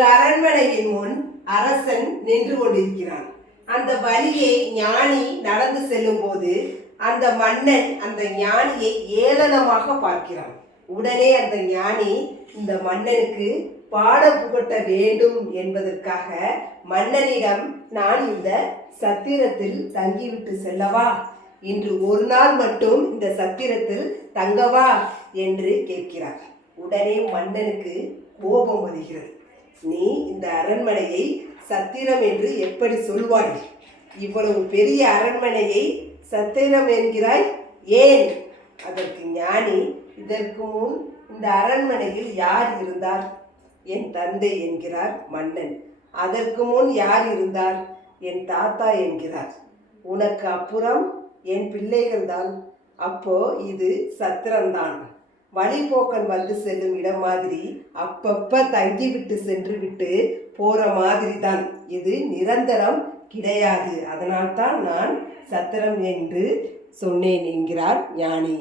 ஒரு அரண்மனையின் முன் அரசன் நின்று கொண்டிருக்கிறான். அந்த வழியை ஞானி நடந்து செல்லும் போது அந்த மன்னன் அந்த ஞானியை ஏளனமாக பார்க்கிறான். உடனே அந்த ஞானி இந்த மன்னனுக்கு பாடம் புகட்ட வேண்டும் என்பதற்காக மன்னனிடம், நான் இந்த சத்திரத்தில் தங்கிவிட்டு செல்லவா, இன்று ஒரு நாள் மட்டும் இந்த சத்திரத்தில் தங்கவா என்று கேட்கிறார். உடனே மன்னனுக்கு கோபம் வருகிறது. நீ இந்த அரண்மனையை சத்திரம் என்று எப்படி சொல்வாய்? இவ்வளவு பெரிய அரண்மனையை சத்திரம் என்கிறாய், ஏன்? அதற்கு ஞானி, இதற்கு முன் இந்த அரண்மனையில் யார் இருந்தார்? என் தந்தை என்கிறார் மன்னன். அதற்கு முன் யார் இருந்தார்? என் தாத்தா என்கிறார். உனக்கு அப்புறம் என் பிள்ளைகள் தான். அப்போ இது சத்திரம்தான். வழிபோக்கன் வந்து செல்லும் இடம் மாதிரி அப்பப்ப தங்கிவிட்டு சென்று விட்டு போற மாதிரி தான். இது நிரந்தரம் கிடையாது. அதனால்தான் நான் சத்திரம் என்று சொன்னேன் என்கிறார் ஞானி.